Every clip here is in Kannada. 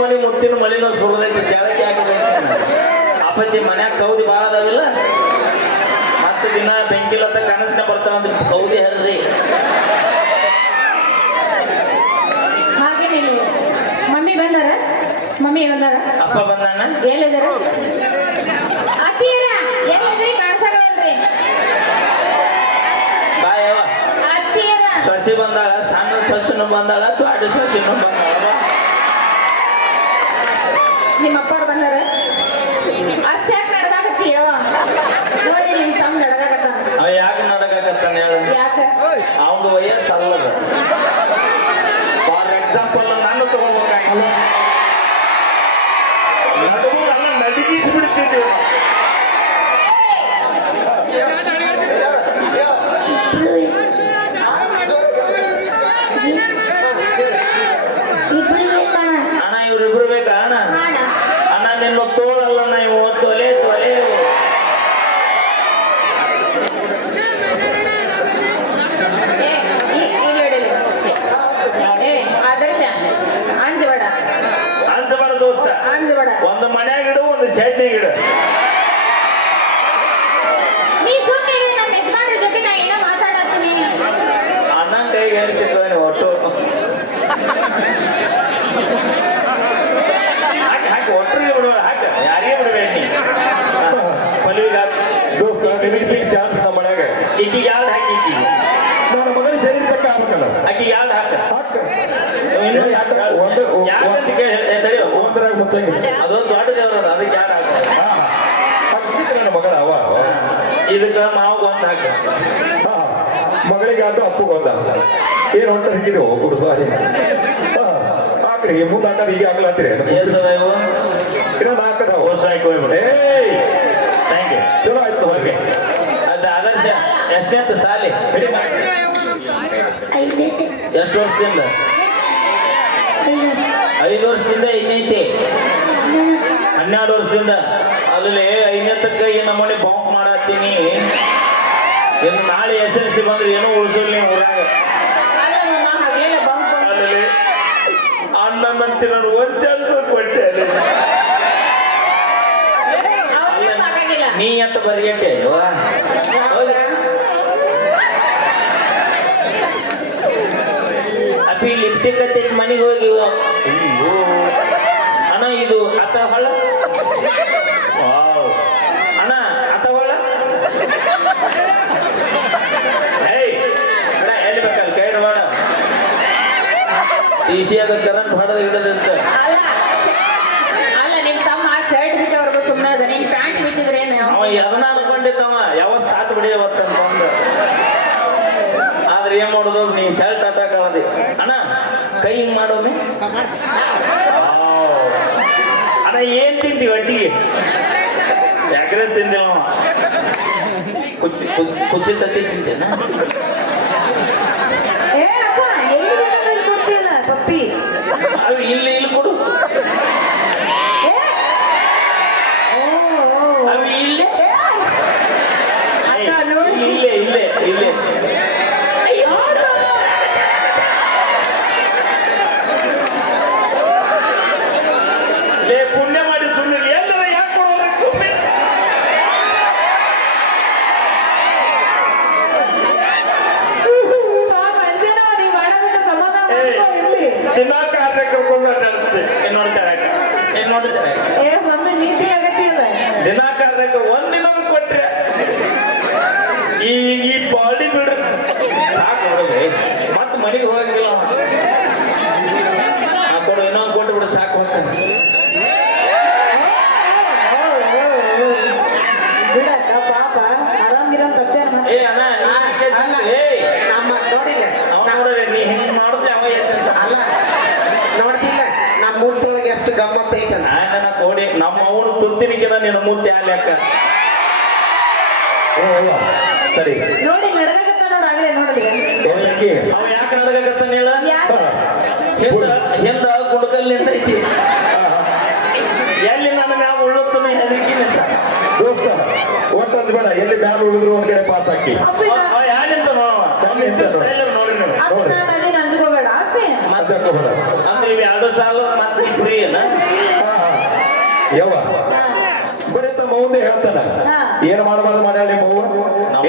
ನಮ್ಮನೆ ಮುತ್ತಿನ ಮಳಿನ ಸುರದೈತಿ ಜಳಕ್ಕೆ ಹಾಕಬೇಕು ಅಪ್ಪಾಜಿ ಮನ್ಯಾಗ ಕೌದಿ ಭಾಳ ಅದಾವಿಲ್ಲ? ಹತ್ತು ದಿನ ಬೆಂಕಿಲತ್ತ ಕನಸಿನ ಬರ್ತಾವಂದ್ರೆ ಕೌದಿ ಹರ್ರಿ. ಮಮ್ಮಿ ಬಂದಾರ? ಮಮ್ಮಿ ಬಂದಾರ? ಅಪ್ಪ ಬಂದಾನ? ಹೇಳಿದಾರ ಅತ್ತಿಯರ ಎಲ್ಲಿದ್ರಿ ಕಾಣಿಸಾಗವಲ್ರಿ ಬಾಯವ ಅತ್ತಿಯರ ಸೊಸಿ ಬಂದಾಳ ಸಣ್ಣ ಸಸಿನ ಬಂದಾಳ ದೊಡ್ಡ ಸಸಿನ ಬಂದಾಳ. ನಿಮ್ಮ ಅಪ್ಪಾರು ಬಂದಾರ? ಅಷ್ಟೇ ನಡ್ದಾಕತ್ತೀಯೋ ನೋಡಿ ನಿಮ್ ತಮ್ಮ ನಡ್ದಾಕತ್ತ ಅವ ಯಾಕೆ ನಡಕತ್ತಾನ ಹೇಳ. ಯಾಕ? ಅವನ ವಯಸ್ಸು ಅಲ್ಲದ ಫಾರ್ ಎಕ್ಸಾಂಪಲ್ ನಾನು ತಗೋಬೇಕಾಗಿಲ್ಲ ನಡುವು ನನ್ನ ನಡಗಿಸಿ ಬಿಡ್ತಿದ್ದೆ ಅಣ್ಣ ಇವ್ರಿಬ್ರು ಬೇಕಾ ಅಣ್ಣ ಹಾನ ಅಣ್ಣ ನಿನ್ನ ತೋಳಲ್ಲ ನೀವು ತೊಲೆ ತೊಲೆ ಏ ಈ- ಈ ನೋಡಿಲ್ಲ. ಏ ಆದರ್ಶ ಅಂಜಬೇಡ ಅನ್ಸಬಾರ ದೋಸ್ತ ಅಂಜಬೇಡ ಒಂದು ಮನ್ಯಾಗ ಇಡು ಒಂದು ಶೆಡ್ಡಿಗೆ ಇಡು ನೀ ಸುಮ್ಮನೆ ನಮ್ಮ ಯಜಮಾನ್ರ ಜೊತೆ ನಾ ಏನೋ ಮಾತಾಡತ್ತೀನಿ ಅಣ್ಣನ ಕೈಗೆ ಎನಿಸಿದ್ವಿ ಒಟ್ಟು ಹಾಕಿ ಹಾಕಿ ಒಟ್ಟರಿಗೆ ಬಿಡುವ ಹಾಕ ಯಾರಿಗೆ ಬಿಡ್ಬೇಡಿ ನೀ ಪಲ್ವಿಗೆ ಹಾಕು ದೋಸ್ತ ನಿನಗೆ ಸಿಕ್ಕ ಚಾನ್ಸ್ ನಮ್ಮ ಮನ್ಯಾಗ ಈಕಿಗೆ ಯಾವ್ದು ಹಾಕಿ ನನ್ನ ಮಗನ ಶರೀರ ತಕ್ಕ ಆಗ್ಬೇಕಲ್ಲ? ಆಕಿಗೆ ಯಾವ್ದು ಹಾಕ ಹಾಕ ಇನ್ನು ಯಾಕೆ? ಒಂದು ಯಾವ್ದಂತ ಕೇಳಿ ಒಂದರಾಗ ಮುಚ್ಚಂಗಿಲ್ಲ ಅದೊಂದು ದೊಡ್ಡ ದೇವ್ರ ಅದಕ್ಕೆ ಯಾರು ಹಾಕ ಹಾಕಿದ್ರೆ ನನ್ನ ಮಗಳ ಅವ. ಇದಕ್ಕೆ ಮಾವು ಒಂದು ಹಾಕ ಮಗಳಿಗೆ ಅದು ಅಪ್ಪು ಒಂದ ಏನ್ ಹೊಂಟ ಹಿಕ್ಕಿದು ಗುರು ಸಾರಿ. ಹಾಕ್ರಿ ಮುಂದೆ ಹಾಕಾರ ಹೀಗೆ ಆಗ್ಲಾತ್ರಿ ಇನ್ನೊಂದು ಹಾಕದವ ವರ್ಷ ಥ್ಯಾಂಕ್ ಯು ಚಲೋ ಆಯ್ತು ಆದರ್ಶ ಎಷ್ಟನೇ ಅಂತ ಸಾಲಿ? ಎಷ್ಟು ವರ್ಷದಿಂದ? ಐದು ವರ್ಷದಿಂದ ಐದೈತಿ ಹನ್ನೆರಡು ವರ್ಷದಿಂದ. ಅಲ್ಲಿ ಐದನೇತಕ್ಕ ಈ ನಮ್ಮನೆ ಬಾಂಕ್ ಮಾಡತ್ತೀನಿ? ಇನ್ನು ನಾಳೆ ಎಸ್ ಎಲ್ ಸಿ ಬಂದ್ರೆ ಏನೋ ಉಳಿಸಲ್ ನೀವು ಊರಾಗ. ನಾನು ಒಂದ್ ಚಾನ್ಸ್ ಕೊಟ್ಟೆ ನೀ ಅಂತ ಬರಿಯಕ್ಕೆ? ಅಲ್ವಾ ಹೌದಾ? ಅಂತ ಮನೆಗೆ ಹೋಗಿ. ಅಣ್ಣ ಇದು ಅತ ಹೊಳ. ಅಣ್ಣ ಅತ ಹೊಳ ಏಯ್ ಅಣ್ಣ ಎಲ್ಲಿ ಬೇಕಲ್ಲ ಕೈ ಬೇಡ ಈಸಿಯಾಗ ಕರೆಂಟ್ ಹೊಡೆದ ಹಿಡದಂತ ಅಲ್ಲ ನಿಮ್ ತಮ್ಮ ಶರ್ಟ್ ಬಿಚ್ಚವರೆಗೂ ಸುಮ್ಮನೆ ಅದ. ನೀನ್ ಪ್ಯಾಂಟ್ ಬಿಚ್ಚಿದ್ರೇನು ಅವ ಅದನ್ನ ಅನ್ಕೊಂಡಿದ್ದವ? ಯಾವ ಸಾಕ್ ಬಿಡಿ ಅವತ್ತಂತ ಆದ್ರೆ ಏನ್ ಮಾಡೋದು? ನೀ ಶರ್ಟ್ ಅಟ್ಯಾಕ್ ಅಣ್ಣ ಕೈ ಹಿಂಗ್ ಮಾಡೋಮೆ ಅದ ಅಣ್ಣ ಏನ್ ತಿಂತೀವಿ ಒಟ್ಟಿಗೆ ಎಗ್ರೆಸ್ ತಿಂದಿಲ್ಲ ಅವ ಕುಚ್ಚಿ ಕುಚ್ಚಿ- ತತ್ತಿ ತಿಂತೇನ? ಇಲ್ಲಿ ಇಲ್ಲಿ ಕೊಡು. ver como ನೋಡ್ತಿಲ್ಲ ನಮ್ಮ ಮೂರ್ತಿಯೊಳಗೆ ಎಷ್ಟು ಗಮ್ಮತ್ ಐತಲ್ಲ. ನನ್ನ ಕೋಡಿ ನಮ್ಮ ಅವನು ತುತ್ತಿನಿಕಿನ ನಿನ್ನ ಮೂರ್ತಿ ಆ ಲೆಕ್ಕ ಸರಿ. ನೋಡಿ ನಡಗತ್ತ ನೋಡ ಆಗ್ಲೇ ನೋಡಲಿ. ಅವ ಯಾಕೆ ನಡಗತ್ತಾನ ಹೇಳ ಹಿಂದ ಹಿಂದ ಗುಡ್ಕಲ್ ನಿಂತೈತಿ. ಎಲ್ಲಿ ನನ್ನ ಮ್ಯಾಗ ಉಳ್ಳುತ್ತನ ಹೆದರಿಕಿನ ದೋಸ್ತ ಒಟ್ಟಂದ್ ಬೇಡ ಎಲ್ಲಿ ಬ್ಯಾಲ್ ಉಳಿದ್ರು ಒಂದ್ ಕಡೆ ಪಾಸ್ ಹಾಕಿ. ಯಾರಿಂತ ನೋಡವ? ನೋಡಿ? ನೋಡು? ಸಾಲ ಮತ್ತೆ ಫ್ರೀ ಏನ ಯವ್ವ ಬರೀ ತಮ್ಮ ಮುಂದೆ ಹೇಳ್ತಾನ. ಏನ್ ಮಾಡಬಾರ್ದು ಮಾಡ್ಯಾ ನಿಮ್ಮ ಅವ್ವ?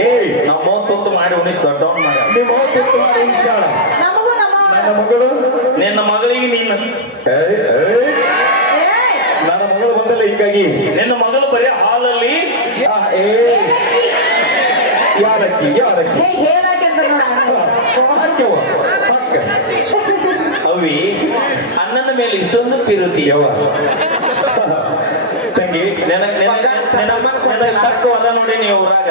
ಏಯ್ ನಮ್ಮ ಅವ್ವ ತುತ್ತು ಮಾಡಿ ಉಣಿಸ್ ದೊಡ್ಡ ನಿಮ್ಮ ಅವ್ವ ಮಾಡಿ ಉಣಿಸ್ಯಾಳ. ನನ್ನ ಮಗಳು? ನಿನ್ನ ಮಗಳಿಗೆ ನೀನು. ನನ್ನ ಮಗಳು ಬಂದಲ್ಲ ಈಗ ನಿನ್ನ ಮಗಳು ಬರೀ ಹಾಲಲ್ಲಿ. ಯಾರಕ್ಕಿ ಯಾರಕ್ಕಿ? ಹೇಳಕ್ಕೆ ಅಂತ ಹಾಕ್ಯವ ಪಕ್ಕ ಅವಿ ಅಣ್ಣನ ಮೇಲೆ ಇಷ್ಟೊಂದು ಪಿರುತಿ. ಯವ ತಂಗಿ ತಕ್ಕ ಅದ ನೋಡಿ ನೀವು ಊರಾಗ.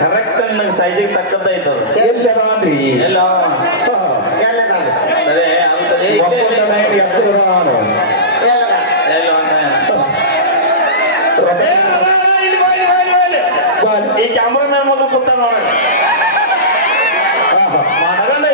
ಕರೆಕ್ಟ್ ನಂಗೆ ಸೈಜಿಗೆ ತಕ್ಕಂತ ಐತದ ಅಂದ್ರಿ? ಎಲ್ಲ? ಅದೇ ಅಂತದೇ ಮೇಲೆ ಈ ಕ್ಯಾಮ್ರಾ ನನ್ನ ಮಗ ಕೂತ ನೋಡ. ಆಹಾ. ಮಾಡಗಂಡ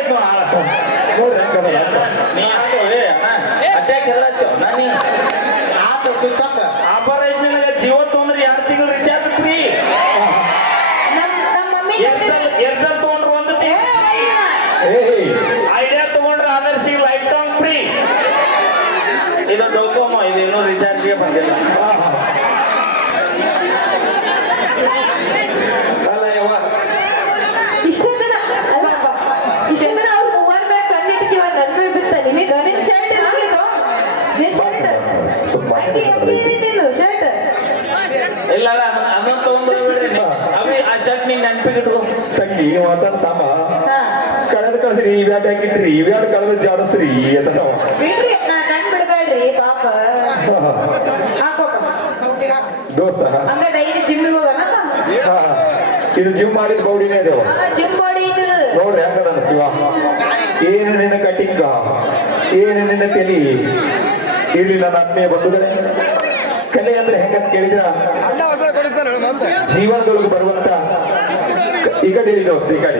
ಇದು ಡೋಕೋಮೋ ಇದು ಇನ್ನೂ ರಿಚಾರ್ಜ್ಗೆ ಬಂದಿಲ್ಲ ಆಹಾ. ಅಲ್ಲ ಯವ್ವ ಇಷ್ಟೊತ್ತನ ಅಲ್ಲ ಇಷ್ಟೊತ್ತನ ಅವ್ರ ಮೊಬೈಲ್ ಮ್ಯಾಗ ಕಣ್ಣಿಟ್ಟಿದ್ದೀವ ನನ್ಪೇ ಬಿತ್ತ ನಿನಗ ನಿನ್ ಶರ್ಟ್ ಹೋಗಿದ್ದು ನಿನ್ ಶರ್ಟ್ ಸ್ವಲ್ಪ ಅಂಗಿ ಅಂಗಿ ಏನಿಲ್ಲ ಶರ್ಟ್ ಇಲ್ಲ ಅದನ್ನ ತಗೊಂಡ್ರೆ ಬಿಡ್ರಿ ಅವಿ ಆ ಶರ್ಟ್ ನೀನ್ ನೆನ್ಪಿಗೆ ಇಟ್ಕೋ ತಂಗಿ ಮಾತಾಡ್ತಾಮ ಹಾ. ಕಳೆದ ಕಳ್ದ್ರಿ ಇವ್ಯಾಡ ಹಾಕಿಟ್ರಿ ಇವ್ಯಾಡ ಕಳೆದ ಜಾಡಸ್ರಿ ಎತ್ತವ ದೋಸ್ತ. ಇದು ಜಿಮ್ ಮಾಡಿದ ಬೌಡಿನೇ ಅದೇವ ಜಿಮ್ ಬಾಡಿ ಇದು ನೋಡ್ರಿ ಹೆಂಗ ನನ್ನ ಶಿವ. ಏನು ನಿನ್ನ ಕಟಿಂಗ? ಏನು ನಿನ್ನ ತಲಿ? ಇಲ್ಲಿ ನನ್ನ ಆತ್ಮೀಯ ಬಂಧುಗಳೇ ಕಲೆ ಅಂದ್ರೆ ಹೆಂಗಂತ ಕೇಳಿದ್ರ? ಜೀವನದೊಳಗೆ ಬರುವಂತ ಈ ಕಡೆ ದೋಸ್ತ ಈ ಕಡೆ